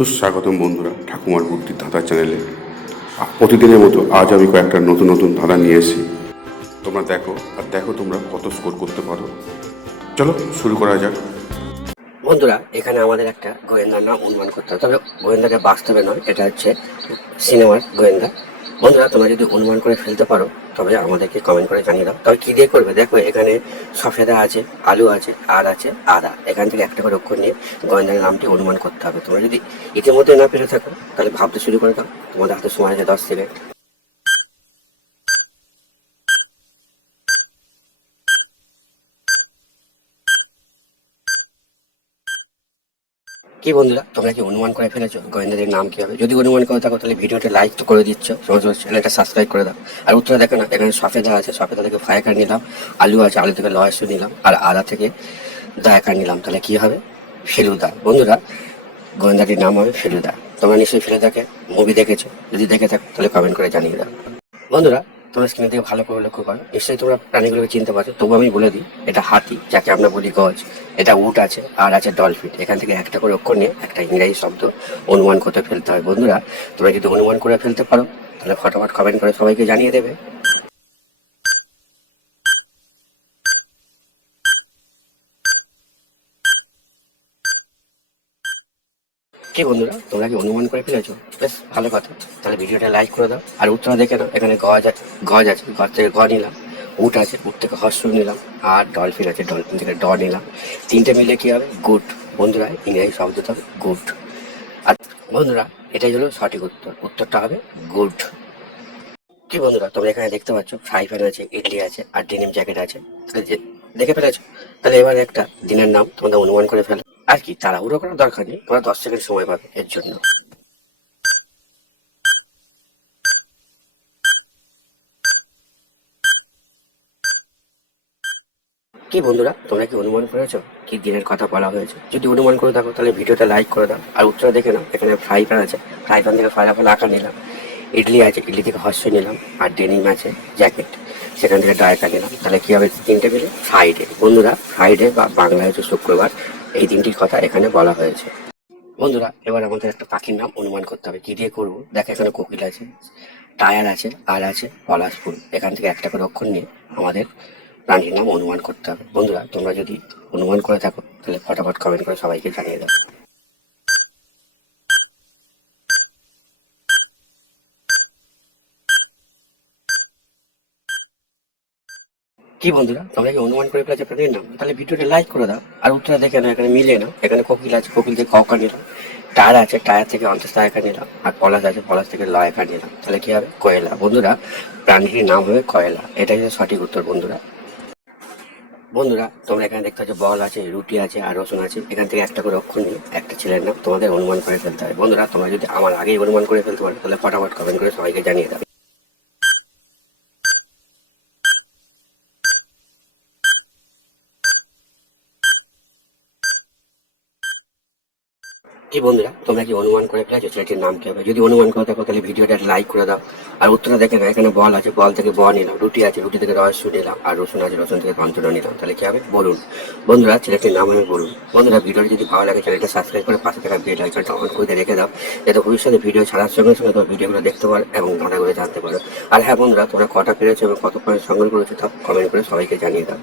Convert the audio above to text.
সুস্বাগতম বন্ধুরা ঠাকুমার বুদ্ধির ধাঁধা চ্যানেলে। প্রতিদিনের মতো আজ আমি কয়েকটা নতুন নতুন ধাঁধা নিয়ে এসেছি। তোমরা দেখো আর দেখো তোমরা কত স্কোর করতে পারো। চলো শুরু করা যাক। বন্ধুরা, এখানে আমাদের একটা গোয়েন্দার নাম অনুমান করতে হবে, তবে গোয়েন্দাটা বাস্তবে নয়, এটা হচ্ছে সিনেমার গোয়েন্দা। বন্ধুরা, তোমরা যদি অনুমান করে ফেলতে পারো তবে আমাদেরকে কমেন্ট করে জানিয়ে দাও। তবে কী দিয়ে করবে দেখো, এখানে সফেদা আছে, আলু আছে, আর আছে আদা। এখান থেকে একটা করে অক্ষর নিয়ে গোয়েন্দার নামটি অনুমান করতে হবে। তোমরা যদি ইতিমধ্যে না পেরে থাকো তাহলে ভাবতে শুরু করে দাও। তোমাদের হাতে সময় আছে 10 সেকেন্ড। কি বন্ধুরা, তোমরা কি অনুমান করে ফেলেছো গোয়েন্দাদের নাম কি হবে? যদি অনুমান করে থাকো তাহলে ভিডিওটা লাইক তো করে দিচ্ছ, সমাজ চ্যানেলটা সাবস্ক্রাইব করে দাও। আর উত্তরে দেখো না, এখানে সফেদা আছে, সফেদা থেকে ফায়াকার নিলাম, আলু আছে, আলু থেকে লয়সু নিলাম, আর আদা থেকে দায়াকার নিলাম। তাহলে কি হবে? ফেলুদা। বন্ধুরা, গোয়েন্দাটির নাম হবে ফেলুদা। তোমরা নিশ্চয়ই ফেলুদাকে মুভি দেখেছো, যদি দেখে থাকো তাহলে কমেন্ট করে জানিয়ে দাও। বন্ধুরা, তোমরা স্ক্রিনে থেকে ভালো করে লক্ষ্য করো, নিশ্চয়ই তোমরা প্রাণীগুলোকে চিনতে পারছো, তবু আমি বলে দিই, এটা হাতি যাকে আমরা বলি গজ, এটা উট আছে, আর আছে ডলফিন। এখান থেকে একটা করে অক্ষর নিয়ে একটা ইংরেজি শব্দ অনুমান করতে ফেলতে হয়। বন্ধুরা, তোমরা যদি অনুমান করে ফেলতে পারো তাহলে ফটাফট কমেন্ট করে সবাইকে জানিয়ে দেবে। কি বন্ধুরা, তোমরা কি অনুমান করে ফেলেছো? বেশ ভালো কথা, তাহলে ভিডিওটা লাইক করে দাও। আর উত্তর দেখে নাও, এখানে গজ আছে, গজ থেকে গ নিলাম, উট আছে, উট থেকে হর্ষ নিলাম, আর ডলফিন আছে, ডলফিন থেকে ড নিলাম। তিনটে মিলে কি হবে? গুড। বন্ধুরা, ইংরেজি শব্দটা হবে গুড। আর বন্ধুরা, এটাই হলো সঠিক উত্তর, উত্তরটা হবে গুড। কি বন্ধুরা, তোমরা এখানে দেখতে পাচ্ছ ফ্রাই প্যান আছে, ইডলি আছে, আর ডেনিম জ্যাকেট আছে। তাহলে দেখে ফেলেছো? তাহলে এবার একটা দিনের নাম তোমাদের অনুমান করে ফেলো। আর কি তাড়াহুড়ো করার দরকার নেই, তোমরা 10 সেকেন্ড সময় পাবে এর জন্য। কি বন্ধুরা, তোমরা কি অনুমান করেছো কি দিনের কথা বলা হয়েছে? যদি অনুমান করে থাকো তাহলে ভিডিওটা লাইক করে দাও। আর উত্তর দেখে নাও, এখানে ফ্রাই প্যান আছে, ফ্রাই প্যান থেকে ফলাফল আঁকা নিলাম, ইডলি আছে, ইডলি থেকে হর্ষ নিলাম, আর ডেনিম আছে জ্যাকেট, সেখান থেকে ডায়কা নিলাম। তাহলে কি হবে? তিনটে মিলে ফ্রাইডে। বন্ধুরা, ফ্রাইডে বা বাংলায় হচ্ছে শুক্রবার, এই তিনটির কথা এখানে বলা হয়েছে। বন্ধুরা, এবার আমাদের একটা পাখির নাম অনুমান করতে হবে। কি দিয়ে করবো? দেখো, এখানে কোকিল আছে, টায়ার আছে, আর আছে পলাশ ফুল। এখান থেকে একটা করে অক্ষর নিয়ে আমাদের প্রাণীর নাম অনুমান করতে হবে। বন্ধুরা, তোমরা যদি অনুমান করে থাকো তাহলে ফটাফট কমেন্ট করে সবাইকে জানিয়ে দাও। কি বন্ধুরা, তোমরা কি অনুমান করে ফেলেছো প্রাণীর নাম? তাহলে ভিডিওটা লাইক করে দাও। আর উত্তরটা দেখে নাও, এখানে মিলে নাও। এখানে কোকিল আছে, কোকিল থেকে ককা নিলাম, টায়ার আছে, টায়ার থেকে অন্তঃস্থায়িকা নিলাম, আর পলাশ আছে, পলাশ থেকে লয়কা নিলাম। তাহলে কি হবে? কয়লা। বন্ধুরা, প্রাণীটির নাম হবে কয়লা। এটাই হচ্ছে সঠিক উত্তর। বন্ধুরা, তোমরা এখানে দেখতে পাচ্ছ বল আছে, রুটি আছে, আর রসুন আছে। এখান থেকে একটা করে অক্ষর নিয়ে একটা ছেলের নাম তোমাদের অনুমান করে ফেলতে হয়। বন্ধুরা, তোমরা যদি আমার আগেই অনুমান করে ফেলতে পারো তাহলে ফটাফট কমেন্ট করে সবাইকে জানিয়ে দাও। কি বন্ধুরা, তোমরা কি অনুমান করে ফেলেছো ছেলেটির নাম কি হবে? যদি অনুমান করে থাকো তাহলে ভিডিওটা লাইক করে দাও। আর উত্তরটা দেখে না, এখানে বল আছে, বল থেকে ব নিলাম, রুটি আছে, রুটি থেকে রহস্য নিলাম, আর রসুন আছে, রসুন থেকে কঞ্চনা নিলাম। তাহলে কি হবে? বলুন। বন্ধুরা, ছেলেটির নাম হবে বলুন। বন্ধুরা, ভিডিওটি যদি ভালো লাগে চ্যানেলটা সাবস্ক্রাইব করে পাশে থাকা বেল আইকনটা অন করে রেখে দাও, যাতে ভবিষ্যতে ভিডিও ছাড়ার সঙ্গে সঙ্গে তোমার ভিডিওগুলো দেখতে পারো এবং ধাঁধাগুলো জানতে পারো। আর হ্যাঁ বন্ধুরা, তোমরা কটা পেরেছো এবং কত পয়েন্ট সংগ্রহ করেছো তা কমেন্ট করে সবাইকে জানিয়ে দাও।